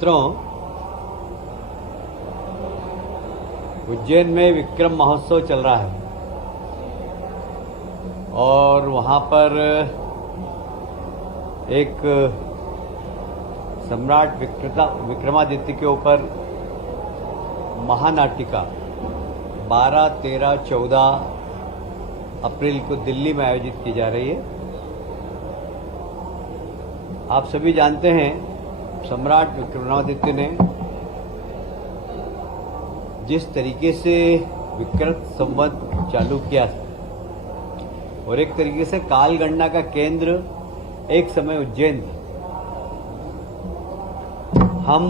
मित्रों, उज्जैन में विक्रम महोत्सव चल रहा है और वहां पर एक सम्राट विक्रमादित्य के ऊपर महानाटिका 12, 13, 14 अप्रैल को दिल्ली में आयोजित की जा रही है। आप सभी जानते हैं, सम्राट विक्रमादित्य ने जिस तरीके से विक्रम संवत चालू किया और एक तरीके से कालगणना का केंद्र एक समय उज्जैन था, हम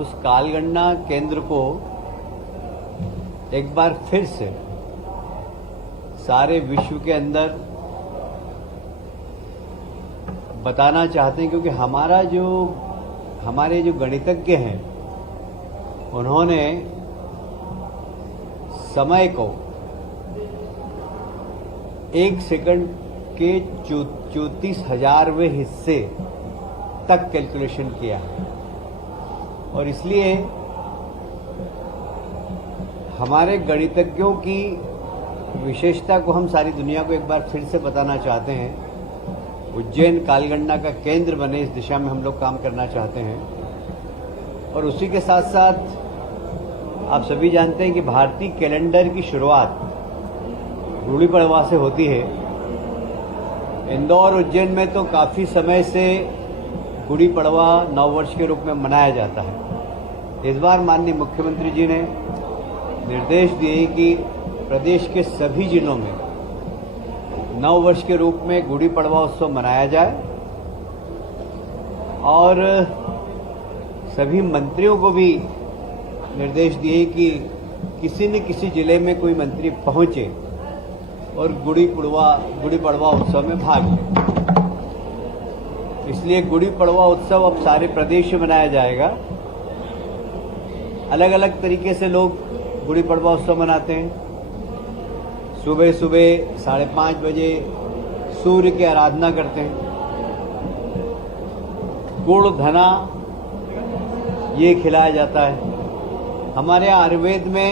उस कालगणना केंद्र को एक बार फिर से सारे विश्व के अंदर बताना चाहते हैं, क्योंकि हमारे जो गणितज्ञ हैं उन्होंने समय को 1 सेकंड के 34,000वें हिस्से तक कैलकुलेशन किया और इसलिए हमारे गणितज्ञों की विशेषता को हम सारी दुनिया को एक बार फिर से बताना चाहते हैं। उज्जैन कालगणना का केंद्र बने, इस दिशा में हम लोग काम करना चाहते हैं। और उसी के साथ साथ आप सभी जानते हैं कि भारतीय कैलेंडर की शुरुआत गुड़ी पड़वा से होती है। इंदौर उज्जैन में तो काफी समय से गुड़ी पड़वा नववर्ष के रूप में मनाया जाता है। इस बार माननीय मुख्यमंत्री जी ने निर्देश दिए कि प्रदेश के सभी जिलों में नववर्ष के रूप में गुड़ी पड़वा उत्सव मनाया जाए और सभी मंत्रियों को भी निर्देश दिए कि किसी न किसी जिले में कोई मंत्री पहुंचे और गुड़ी पड़वा उत्सव में भाग ले। इसलिए गुड़ी पड़वा उत्सव अब सारे प्रदेश में मनाया जाएगा। अलग अलग तरीके से लोग गुड़ी पड़वा उत्सव मनाते हैं। सुबह सुबह 5:30 बजे सूर्य की आराधना करते हैं। गुड़ धना ये खिलाया जाता है। हमारे आयुर्वेद में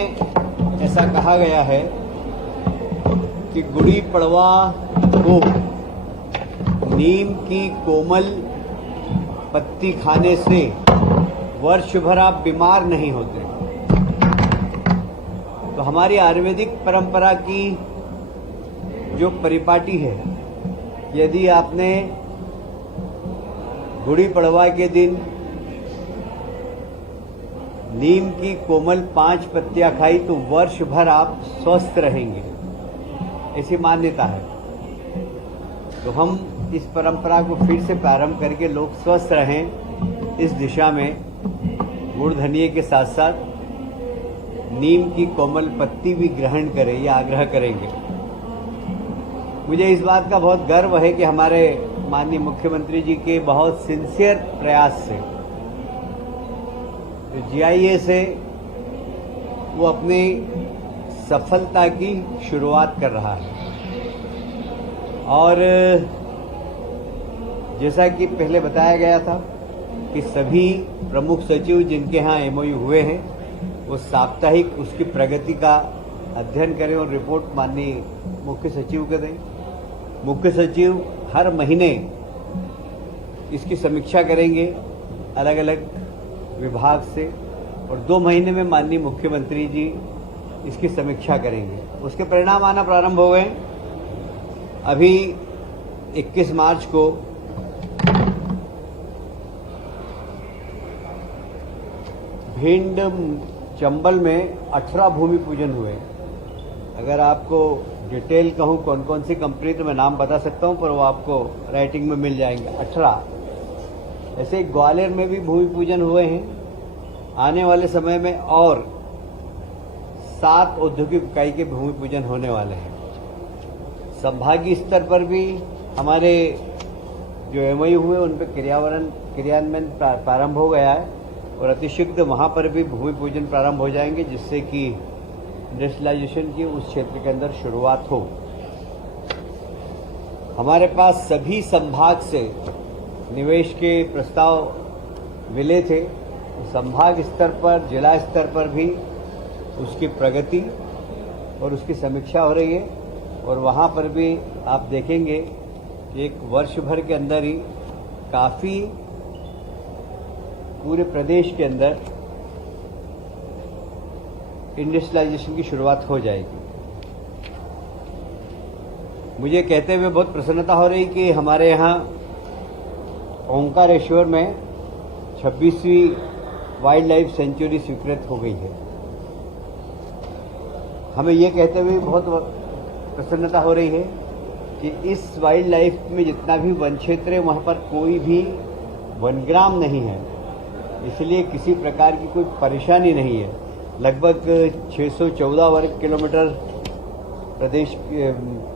ऐसा कहा गया है कि गुड़ी पड़वा को नीम की कोमल पत्ती खाने से वर्ष भर आप बीमार नहीं होते। तो हमारी आयुर्वेदिक परंपरा की जो परिपाटी है, यदि आपने गुड़ी पड़वा के दिन नीम की कोमल 5 पत्तियां खाई तो वर्ष भर आप स्वस्थ रहेंगे, ऐसी मान्यता है। तो हम इस परंपरा को फिर से प्रारंभ करके लोग स्वस्थ रहें, इस दिशा में गुड़ धनिये के साथ साथ नीम की कोमल पत्ती भी ग्रहण करें, ये आग्रह करेंगे। मुझे इस बात का बहुत गर्व है कि हमारे माननीय मुख्यमंत्री जी के बहुत सिंसियर प्रयास से जो GIA से वो अपनी सफलता की शुरुआत कर रहा है। और जैसा कि पहले बताया गया था कि सभी प्रमुख सचिव जिनके यहाँ MOU हुए हैं वो साप्ताहिक उसकी प्रगति का अध्ययन करें और रिपोर्ट माननीय मुख्य सचिव को दें। मुख्य सचिव हर महीने इसकी समीक्षा करेंगे अलग अलग विभाग से और 2 महीने में माननीय मुख्यमंत्री जी इसकी समीक्षा करेंगे। उसके परिणाम आना प्रारंभ हो गए। अभी 21 मार्च को भिंड चंबल में 18 भूमि पूजन हुए। अगर आपको डिटेल कहूं कौन कौन सी कंपनी, तो मैं नाम बता सकता हूं, पर वो आपको राइटिंग में मिल जाएंगे। 18 ऐसे ग्वालियर में भी भूमि पूजन हुए हैं। आने वाले समय में और 7 औद्योगिक इकाई के भूमि पूजन होने वाले हैं। संभागीय स्तर पर भी हमारे जो MOU हुए उन पर क्रियान्वयन प्रारंभ हो गया है और अतिशीघ्र वहां पर भी भूमि पूजन प्रारंभ हो जाएंगे, जिससे कि इंडस्ट्रियलाइजेशन की उस क्षेत्र के अंदर शुरुआत हो। हमारे पास सभी संभाग से निवेश के प्रस्ताव मिले थे, संभाग स्तर पर, जिला स्तर पर भी उसकी प्रगति और उसकी समीक्षा हो रही है। और वहाँ पर भी आप देखेंगे कि एक वर्ष भर के अंदर ही काफ़ी पूरे प्रदेश के अंदर इंडस्ट्रियलाइजेशन की शुरुआत हो जाएगी। मुझे कहते हुए बहुत प्रसन्नता हो रही कि हमारे यहाँ ओंकारेश्वर में 26वीं वाइल्ड लाइफ सेंचुरी स्वीकृत हो गई है। हमें ये कहते हुए बहुत प्रसन्नता हो रही है कि इस वाइल्ड लाइफ में जितना भी वन क्षेत्र है वहाँ पर कोई भी वनग्राम नहीं है, इसलिए किसी प्रकार की कोई परेशानी नहीं है। लगभग 614 वर्ग किलोमीटर प्रदेश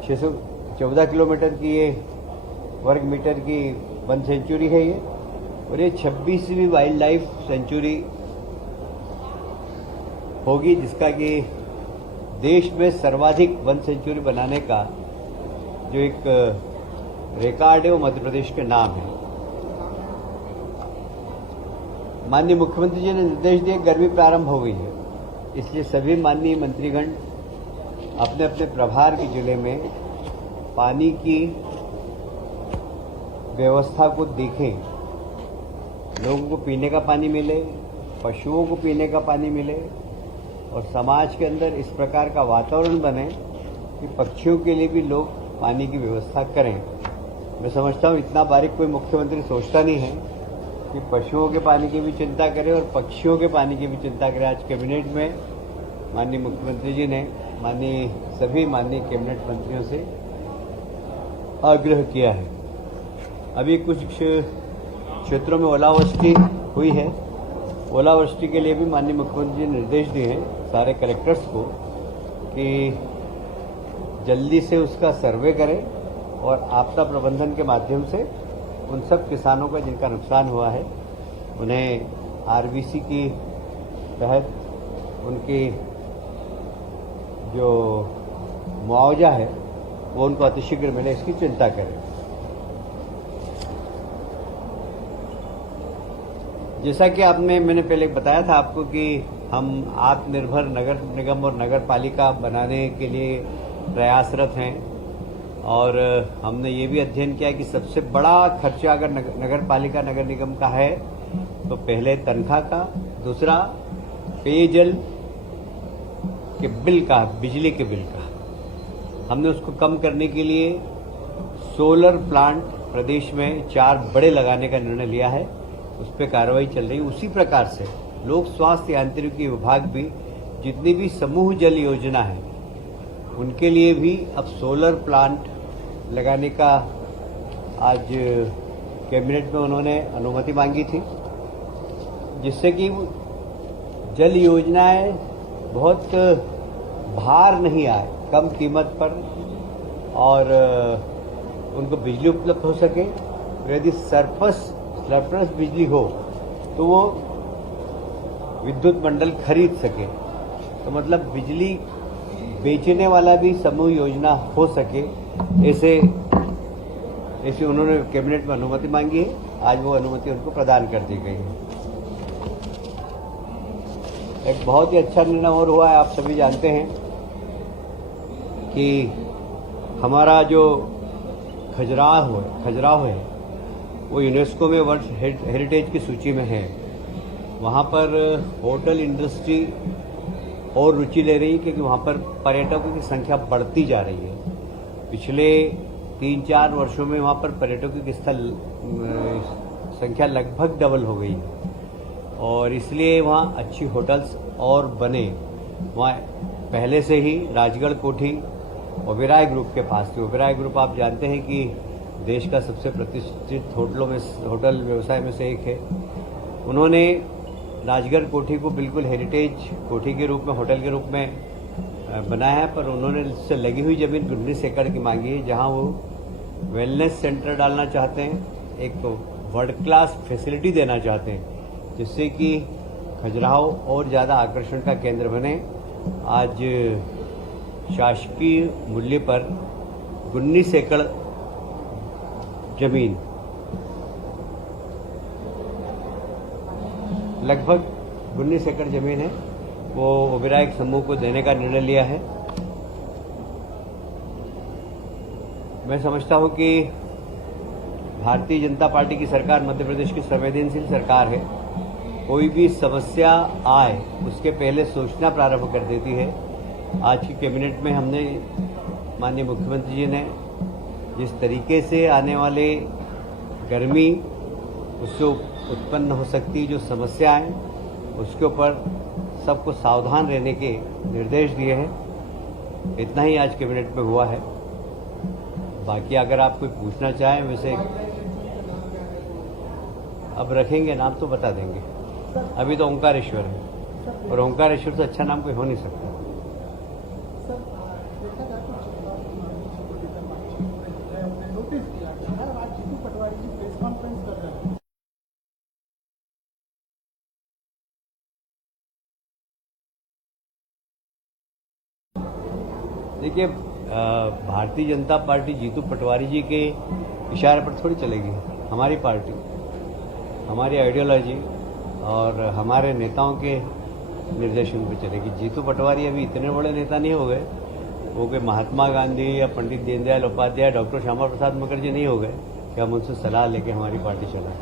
614 किलोमीटर की ये वर्ग मीटर की वन सेंचुरी है ये, और ये 26वीं वाइल्ड लाइफ सेंचुरी होगी, जिसका कि देश में सर्वाधिक वन सेंचुरी बनाने का जो एक रिकॉर्ड है वो मध्य प्रदेश के नाम है। माननीय मुख्यमंत्री जी ने निर्देश दिए, गर्मी प्रारंभ हो गई है, इसलिए सभी माननीय मंत्रीगण अपने अपने प्रभार के जिले में पानी की व्यवस्था को देखें, लोगों को पीने का पानी मिले, पशुओं को पीने का पानी मिले और समाज के अंदर इस प्रकार का वातावरण बने कि पक्षियों के लिए भी लोग पानी की व्यवस्था करें। मैं समझता हूँ इतना बारीक कोई मुख्यमंत्री सोचता नहीं है कि पशुओं के पानी की भी चिंता करे और पक्षियों के पानी की भी चिंता करे। आज कैबिनेट में माननीय मुख्यमंत्री जी ने सभी माननीय कैबिनेट मंत्रियों से आग्रह किया है। अभी कुछ क्षेत्रों में ओलावृष्टि हुई है, ओलावृष्टि के लिए भी माननीय मुख्यमंत्री जी ने निर्देश दिए हैं सारे कलेक्टर्स को कि जल्दी से उसका सर्वे करें और आपदा प्रबंधन के माध्यम से उन सब किसानों का जिनका नुकसान हुआ है उन्हें आरबीसी की तहत उनकी जो मुआवजा है वो उनको अतिशीघ्र मिले, इसकी चिंता करें। जैसा कि मैंने पहले बताया था आपको कि हम आत्मनिर्भर नगर निगम और नगर पालिका बनाने के लिए प्रयासरत हैं और हमने ये भी अध्ययन किया कि सबसे बड़ा खर्चा अगर नगर पालिका नगर निगम का है तो पहले तनख्वाह का, दूसरा पेयजल के बिल का, बिजली के बिल का। हमने उसको कम करने के लिए सोलर प्लांट प्रदेश में 4 बड़े लगाने का निर्णय लिया है, उस पर कार्रवाई चल रही है। उसी प्रकार से लोक स्वास्थ्य यांत्रिकी विभाग भी जितनी भी समूह जल योजना है उनके लिए भी अब सोलर प्लांट लगाने का आज कैबिनेट में उन्होंने अनुमति मांगी थी, जिससे कि जल योजनाएं बहुत भार नहीं आए, कम कीमत पर और उनको बिजली उपलब्ध हो सके। यदि सरप्लस बिजली हो तो वो विद्युत मंडल खरीद सके, तो मतलब बिजली बेचने वाला भी समूह योजना हो सके, ऐसे उन्होंने कैबिनेट में अनुमति मांगी है। आज वो अनुमति उनको प्रदान कर दी गई है। एक बहुत ही अच्छा निर्णय और हुआ है। आप सभी जानते हैं कि हमारा जो खजुराहो है वो यूनेस्को में वर्ल्ड हेरिटेज की सूची में है। वहाँ पर होटल इंडस्ट्री और रुचि ले रही है क्योंकि वहाँ पर पर्यटकों की संख्या बढ़ती जा रही है। पिछले 3-4 वर्षों में वहाँ पर पर्यटकों की संख्या लगभग डबल हो गई है और इसलिए वहाँ अच्छी होटल्स और बने। वहाँ पहले से ही राजगढ़ कोठी ओबेरॉय ग्रुप के पास थी। ओबेरॉय ग्रुप आप जानते हैं कि देश का सबसे प्रतिष्ठित होटल व्यवसाय में से एक है। उन्होंने राजगढ़ कोठी को बिल्कुल हेरिटेज कोठी के रूप में, होटल के रूप में बनाया है, पर उन्होंने इससे लगी हुई जमीन 19 एकड़ की मांगी है, जहां वो वेलनेस सेंटर डालना चाहते हैं, एक वर्ल्ड क्लास फैसिलिटी देना चाहते हैं, जिससे कि खजुराहो और ज़्यादा आकर्षण का केंद्र बने। आज शासकीय मूल्य पर 19 एकड़ जमीन लगभग 19 एकड़ जमीन है, वो ओबेरॉय एक समूह को देने का निर्णय लिया है। मैं समझता हूं कि भारतीय जनता पार्टी की सरकार मध्य प्रदेश की संवेदनशील सरकार है। कोई भी समस्या आए उसके पहले सोचना प्रारंभ कर देती है। आज की कैबिनेट में हमने माननीय मुख्यमंत्री जी ने जिस तरीके से आने वाले गर्मी उससे उत्पन्न हो सकती जो समस्याएं उसके ऊपर सबको सावधान रहने के निर्देश दिए हैं। इतना ही आज कैबिनेट में हुआ है। बाकी अगर आप कोई पूछना चाहें, वैसे अब रखेंगे नाम तो बता देंगे। अभी तो ओंकारेश्वर है और ओंकारेश्वर से अच्छा नाम कोई हो नहीं सकता। देखिए, भारतीय जनता पार्टी जीतू पटवारी जी के इशारे पर थोड़ी चलेगी। हमारी पार्टी, हमारी आइडियोलॉजी और हमारे नेताओं के निर्देशन पर चलेगी। जीतू पटवारी अभी इतने बड़े नेता नहीं हो गए, वो कोई महात्मा गांधी या पंडित दीनदयाल उपाध्याय, डॉक्टर श्यामा प्रसाद मुखर्जी नहीं हो गए कि हम उनसे सलाह लेके हमारी पार्टी चलाएं।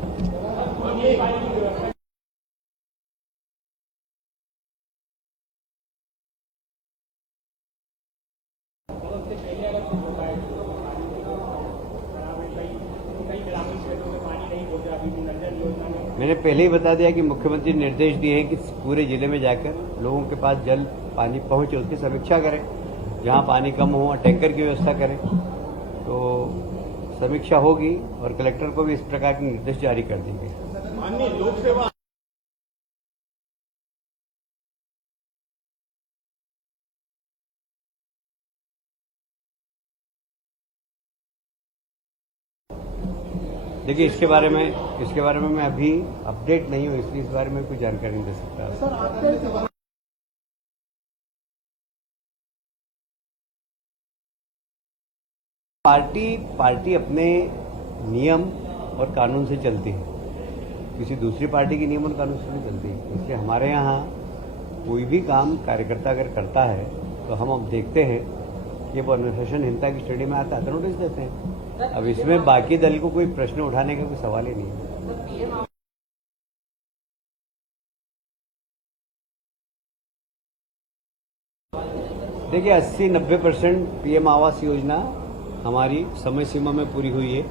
मैंने पहले ही बता दिया कि मुख्यमंत्री ने निर्देश दिए हैं कि पूरे जिले में जाकर लोगों के पास जल पानी पहुंचे, उसकी समीक्षा करें। जहां पानी कम हो टैंकर की व्यवस्था करें। तो समीक्षा होगी और कलेक्टर को भी इस प्रकार के निर्देश जारी कर देंगे। माननीय लोक सेवा देखिए, इसके बारे में मैं अभी अपडेट नहीं हूं, इसलिए इस बारे में कोई जानकारी नहीं दे सकता। पार्टी अपने नियम और कानून से चलती है, किसी दूसरी पार्टी के नियम और कानून से नहीं चलती। इसलिए हमारे यहाँ कोई भी काम कार्यकर्ता अगर करता है तो हम अब देखते हैं कि वो अनुशासनहीनता की श्रेणी में आता है तो नोटिस देते हैं। अब इसमें बाकी दल को कोई प्रश्न उठाने का कोई सवाल ही नहीं है। देखिए, 80-90% पीएम आवास योजना हमारी समय सीमा में पूरी हुई है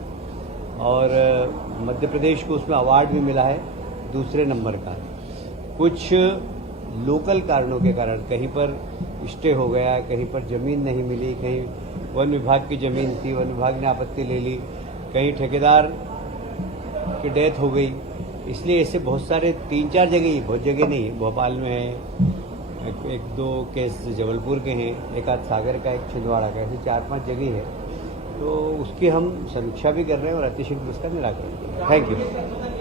और मध्य प्रदेश को उसमें अवार्ड भी मिला है दूसरे नंबर का। कुछ लोकल कारणों के कारण कहीं पर स्टे हो गया, कहीं पर जमीन नहीं मिली, कहीं वन विभाग की जमीन थी, वन विभाग ने आपत्ति ले ली, कहीं ठेकेदार की डेथ हो गई। इसलिए ऐसे बहुत सारे 3-4 जगह, बहुत जगह नहीं, भोपाल में है, एक दो केस जबलपुर के हैं, एक आध सागर का, एक छिंदवाड़ा का, ऐसे 4-5 जगह है। तो उसकी हम समीक्षा भी कर रहे हैं और अतिशीघ्र उसका निराकरण। Thank you.